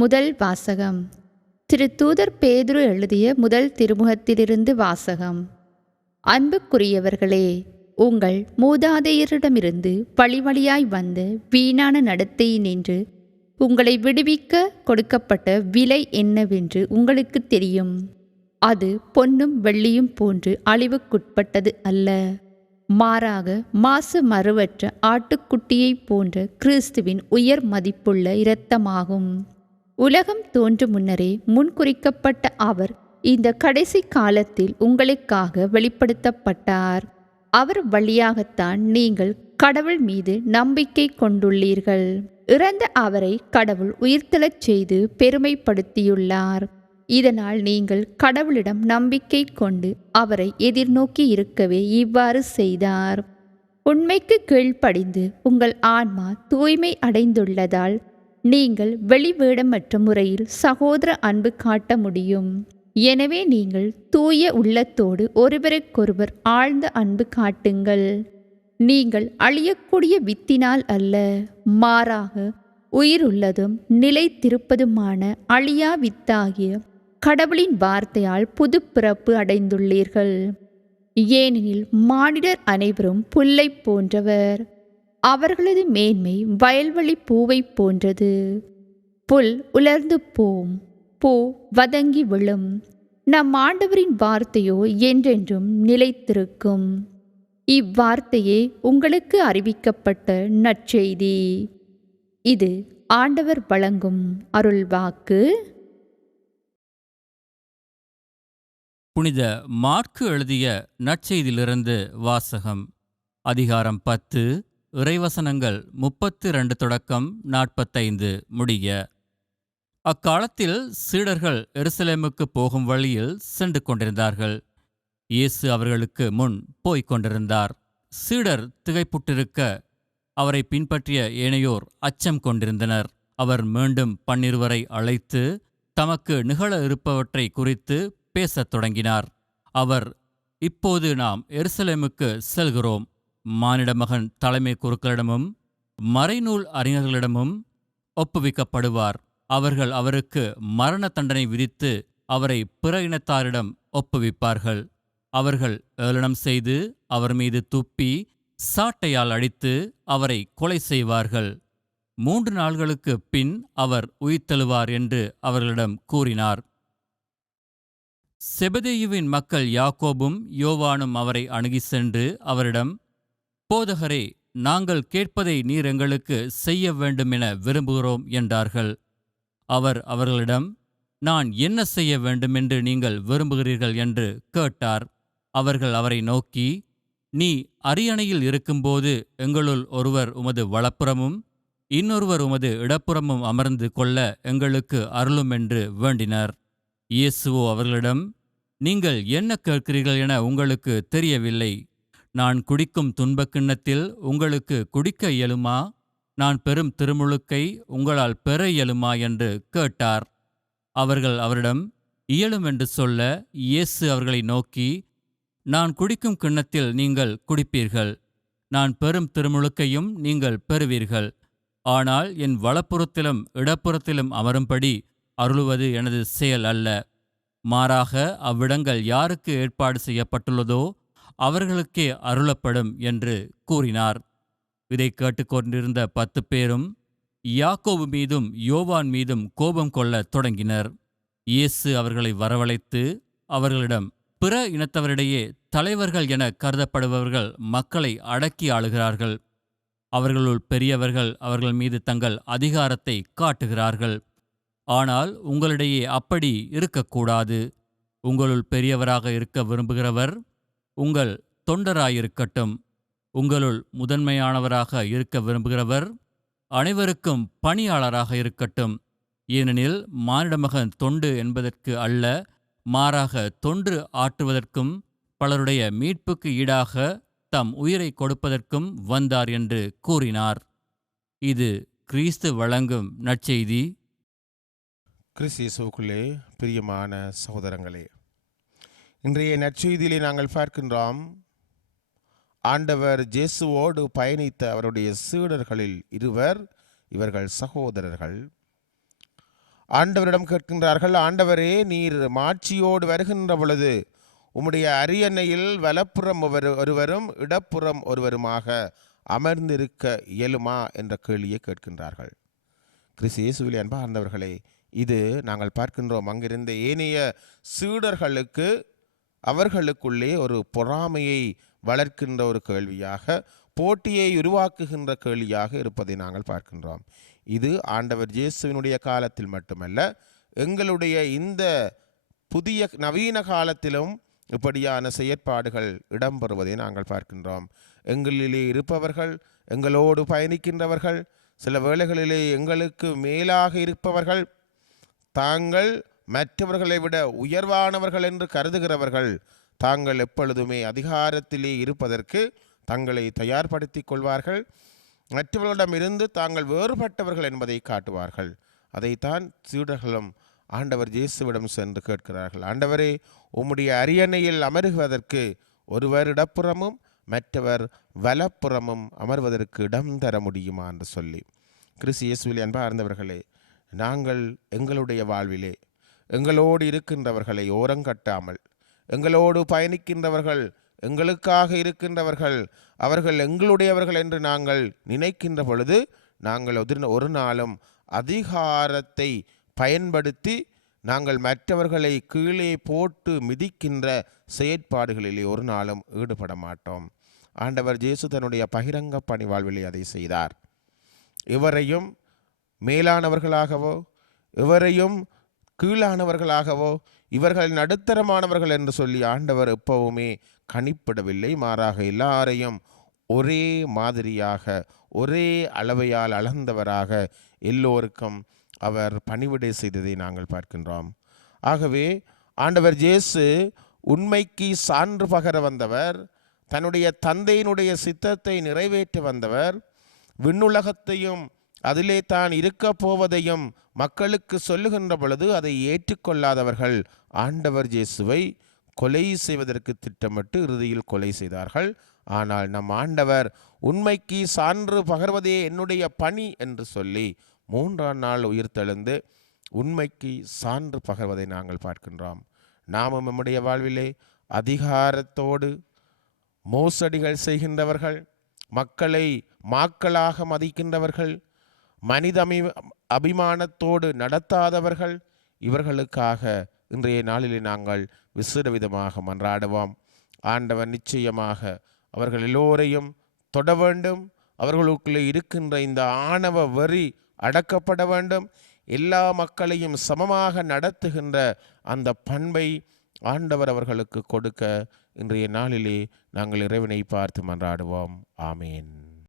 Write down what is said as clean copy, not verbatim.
முதல் வாசகம். திருத்தூதர் பேதுரு எழுதிய முதல் திருமுகத்திலிருந்து வாசகம். அன்புக்குரியவர்களே, உங்கள் மூதாதையரிடமிருந்து வழிவழியாய் வந்த வீணான நடத்தையினின்று உங்களை விடுவிக்க கொடுக்கப்பட்ட விலை என்னவென்று உங்களுக்கு தெரியும். அது பொன்னும் வெள்ளியும் போன்று அழிவுக்குட்பட்டது அல்ல, மாறாக மாசு மறுவற்ற ஆட்டுக்குட்டியைப் போன்ற கிறிஸ்துவின் உயர் மதிப்புள்ள இரத்தமாகும். உலகம் தோன்றும் முன்னரே முன்குறிக்கப்பட்ட அவர் இந்த கடைசி காலத்தில் உங்களுக்காக வெளிப்படுத்தப்பட்டார். அவர் வழியாகத்தான் நீங்கள் கடவுள் மீது நம்பிக்கை கொண்டுள்ளீர்கள். இறந்த அவரை கடவுள் உயிர்த்தெழச் செய்து பெருமைப்படுத்தியுள்ளார். இதனால் நீங்கள் கடவுளிடம் நம்பிக்கை கொண்டு அவரை எதிர்நோக்கி இருக்கவே இவ்வாறு செய்தார். உண்மைக்கு கீழ்ப்படிந்து உங்கள் ஆன்மா தூய்மை அடைந்துள்ளதால் நீங்கள் வெளிவேடமற்ற முறையில் சகோதர அன்பு காட்ட முடியும். எனவே நீங்கள் தூய உள்ளத்தோடு ஒருவருக்கொருவர் ஆழ்ந்த அன்பு காட்டுங்கள். நீங்கள் அழியக்கூடிய வித்தினால் அல்ல, மாறாக உயிருள்ளதும் நிலைத்திருப்பதுமான அழியா வித்தாகிய கடவுளின் வார்த்தையால் புது பிறப்பு அடைந்துள்ளீர்கள். ஏனெனில் மானிடர் அனைவரும் புல்லை போன்றவர். அவர்களது மேன்மை வயல்வெளி பூவை போன்றது. புல் உலர்ந்து போம், பூ வதங்கி விழும். நம் ஆண்டவரின் வார்த்தையோ என்றென்றும் நிலைத்திருக்கும். இவ்வார்த்தையே உங்களுக்கு அறிவிக்கப்பட்ட நற்செய்தி. இது ஆண்டவர் வழங்கும் அருள்வாக்கு. புனித மாற்கு எழுதிய நற்செய்தியிலிருந்து வாசகம். அதிகாரம் 10, இறைவசனங்கள் 32 தொடக்கம் 45 முடிய. அக்காலத்தில் சீடர்கள் எருசலேமுக்கு போகும் வழியில் சென்று கொண்டிருந்தார்கள். இயேசு அவர்களுக்கு முன் போய்க் கொண்டிருந்தார். சீடர் திகைப்புற்றிருக்க அவரை பின்பற்றிய ஏனையோர் அச்சம் கொண்டிருந்தனர். அவர் மீண்டும் 12 அழைத்து தமக்கு நிகழ இருப்பவற்றை குறித்து பேசத் தொடங்கினார். அவர், இப்போது நாம் எருசலேமுக்கு செல்கிறோம். மானிட மகன் தலைமை குருக்களிடமும் மறைநூல் அறிஞர்களிடமும் ஒப்புவிக்கப்படுவார். அவர்கள் அவருக்கு மரண தண்டனை விதித்து அவரை பிற இனத்தாரிடம் ஒப்புவிப்பார்கள். அவர்கள் ஏளனம் செய்து அவர் மீது துப்பி சாட்டையால் அடித்து அவரை கொலை செய்வார்கள். 3 நாள்களுக்குப் பின் அவர் உயிர்த்தெழுவார் என்று அவர்களிடம் கூறினார். செபதேயுவின் மக்கள் யாக்கோபும் யோவானும் அவரை அணுகி சென்று அவரிடம், போதகரே, நாங்கள் கேட்பதை நீர் எங்களுக்கு செய்ய வேண்டுமென விரும்புகிறோம் என்றார்கள். அவர் அவர்களிடம், நான் என்ன செய்ய வேண்டுமென்று நீங்கள் விரும்புகிறீர்கள் என்று கேட்டார். அவர்கள் அவரை நோக்கி, நீ அரியணையில் இருக்கும்போது எங்களுள் ஒருவர் உமது வலப்புறமும் இன்னொருவர் உமது இடப்புறமும் அமர்ந்து கொள்ள எங்களுக்கு அருளும் என்று வேண்டினர். இயேசுவோ அவர்களிடம், நீங்கள் என்ன கேட்கிறீர்கள் என உங்களுக்கு தெரியவில்லை. நான் குடிக்கும் துன்பக் கிண்ணத்தில் உங்களுக்கு குடிக்க இயலுமா? நான் பெறும் திருமுழுக்கை உங்களால் பெற இயலுமா என்று கேட்டார். அவர்கள் அவரிடம் இயலும் என்று சொல்ல, இயேசு அவர்களை நோக்கி, நான் குடிக்கும் கிண்ணத்தில் நீங்கள் குடிப்பீர்கள், நான் பெறும் திருமுழுக்கையும் நீங்கள் பெறுவீர்கள். ஆனால் என் வலப்புறத்திலும் இடப்புறத்திலும் அமரும்படி அருளுவது எனது செயல் அல்ல, மாறாக அவ்விடங்கள் யாருக்கு ஏற்பாடு செய்யப்பட்டுள்ளதோ அவர்களுக்கே அருளப்படும் என்று கூறினார். இதை கேட்டுக்கொண்டிருந்த 10 பேரும் யாக்கோபு மீதும் யோவான் மீதும் கோபம் கொள்ளத் தொடங்கினர். இயேசு அவர்களை வரவழைத்து அவர்களிடம், பிற இனத்தவரிடையே தலைவர்கள் என கருதப்படுபவர்கள் மக்களை அடக்கி ஆளுகிறார்கள். அவர்களுள் பெரியவர்கள் அவர்கள் மீது தங்கள் அதிகாரத்தை காட்டுகிறார்கள். ஆனால் உங்களிடையே அப்படி இருக்கக்கூடாது. உங்களுள் பெரியவராக இருக்க விரும்புகிறவர் உங்கள் தொண்டராயிருக்கட்டும். உங்களுள் முதன்மையானவராக இருக்க விரும்புகிறவர் அனைவருக்கும் பணியாளராக இருக்கட்டும். ஏனெனில் மானிடமகன் தொண்டு என்பதற்கு அல்ல, மாறாக தொன்று ஆற்றுவதற்கும் பலருடைய மீட்புக்கு ஈடாக தம் உயிரை கொடுப்பதற்கும் வந்தார் என்று கூறினார். இது கிறிஸ்து வழங்கும் நற்செய்தி. கிறிஸ்து இயேசுவுக்குள்ளே பிரியமான சகோதரங்களே, இன்றைய நற்செய்தியிலே நாங்கள் பார்க்கின்றோம், ஆண்டவர் இயேசுவோடு பயணித்த அவருடைய சீடர்களில் இருவர் இவர்கள் சகோதரர்கள். ஆண்டவரிடம் கேட்கின்றார்கள், ஆண்டவரே, நீர் மாட்சியோடு வருகின்ற பொழுது உம்முடைய அரியணையில் வலப்புறம் ஒருவரும் இடப்புறம் ஒருவருமாக அமர்ந்திருக்க இயலுமா என்ற கேள்வியை கேட்கின்றார்கள். கிறிஸ்து இயேசுவில் அன்பார்ந்தவர்களே, இது நாங்கள் பார்க்கின்றோம் அங்கிருந்த ஏனைய சீடர்களுக்கு அவர்களுக்குள்ளே ஒரு பொறாமையை வளர்க்கின்ற ஒரு கேள்வியாக, போட்டியை உருவாக்குகின்ற கேள்வியாக இருப்பதை நாங்கள் பார்க்கின்றோம். இது ஆண்டவர் இயேசுவினுடைய காலத்தில் மட்டுமல்ல, எங்களுடைய இந்த புதிய நவீன காலத்திலும் இப்படியான செயற்பாடுகள் இடம்பெறுவதை நாங்கள் பார்க்கின்றோம். எங்களிலே இருப்பவர்கள், எங்களோடு பயணிக்கின்றவர்கள், சில வேளைகளிலே எங்களுக்கு மேலாக இருப்பவர்கள், தாங்கள் மற்றவர்களை விட உயர்வானவர்கள் என்று கருதுகிறவர்கள், தாங்கள் எப்பொழுதுமே அதிகாரத்திலே இருப்பதற்கு தங்களை தயார்படுத்திக் கொள்வார்கள். மற்றவர்களிடமிருந்து தாங்கள் வேறுபட்டவர்கள் என்பதை காட்டுவார்கள். அதைத்தான் சீடர்களும் ஆண்டவர் இயேசுவிடம் சென்று கேட்கிறார்கள், ஆண்டவரே, உம்முடைய அரியணையில் அமருவதற்கு ஒருவர் இடப்புறமும் மற்றவர் வலப்புறமும் அமர்வதற்கு இடம் தர முடியுமா என்று சொல்லி. கிறிஸ்து இயேசுவில் அன்பார்ந்தவர்களே, நாங்கள் எங்களுடைய வாழ்விலே எங்களோடு இருக்கின்றவர்களை ஓரங்கட்டாமல், எங்களோடு பயணிக்கின்றவர்கள், எங்களுக்காக இருக்கின்றவர்கள், அவர்கள் எங்களுடையவர்கள் என்று நாங்கள் நினைக்கின்ற பொழுது, நாங்கள் ஒரு நாளும் அதிகாரத்தை பயன்படுத்தி நாங்கள் மற்றவர்களை கீழே போட்டு மிதிக்கின்ற செயற்பாடுகளிலே ஒரு நாளும் ஈடுபட மாட்டோம். ஆண்டவர் இயேசு தன்னுடைய பகிரங்க பணி வாழ்விலே அதை செய்தார். எவரையும் மேலானவர்களாகவோ எவரையும் கீழானவர்களாகவோ இவர்கள் நடுத்தரமானவர்கள் என்று சொல்லி ஆண்டவர் எப்பவுமே கணிப்பிடவில்லை. மாறாக எல்லாரையும் ஒரே மாதிரியாக, ஒரே அளவையால் அளந்தவராக எல்லோருக்கும் அவர் பணிவிடை செய்ததை நாங்கள் பார்க்கின்றோம். ஆகவே ஆண்டவர் இயேசு உண்மைக்கு சான்று பகர வந்தவர், தன்னுடைய தந்தையினுடைய சித்தத்தை நிறைவேற்ற வந்தவர், விண்ணுலகத்தையும் அதிலே தான் இருக்க போவதையும் மக்களுக்கு சொல்லுகின்ற பொழுது அதை ஏற்றுக்கொள்ளாதவர்கள் ஆண்டவர் இயேசுவை கொலை செய்வதற்கு திட்டமிட்டு இறுதியில் கொலை செய்தார்கள். ஆனால் நம் ஆண்டவர் உண்மைக்கு சான்று பகர்வதே என்னுடைய பணி என்று சொல்லி 3ஆம் நாள் உயிர்த்தெழுந்து உண்மைக்கு சான்று பகர்வதை நாங்கள் பார்க்கின்றோம். நாமும் நம்முடைய வாழ்விலே அதிகாரத்தோடு மோசடிகள் செய்கின்றவர்கள், மக்களை மாக்களாக மதிக்கின்றவர்கள், மனித அபிமானத்தோடு நடத்தாதவர்கள், இவர்களுக்காக இன்றைய நாளிலே நாங்கள் விசேட விதமாக மன்றாடுவோம். ஆண்டவர் நிச்சயமாக அவர்கள் எல்லோரையும் தொட வேண்டும். அவர்களுக்குள்ளே இருக்கின்ற இந்த ஆணவ வெறி அடக்கப்பட வேண்டும். எல்லா மக்களையும் சமமாக நடத்துகின்ற அந்த பண்பை ஆண்டவர் அவர்களுக்கு கொடுக்க இன்றைய நாளிலே நாங்கள் இறைவனை பார்த்து மன்றாடுவோம். ஆமேன்.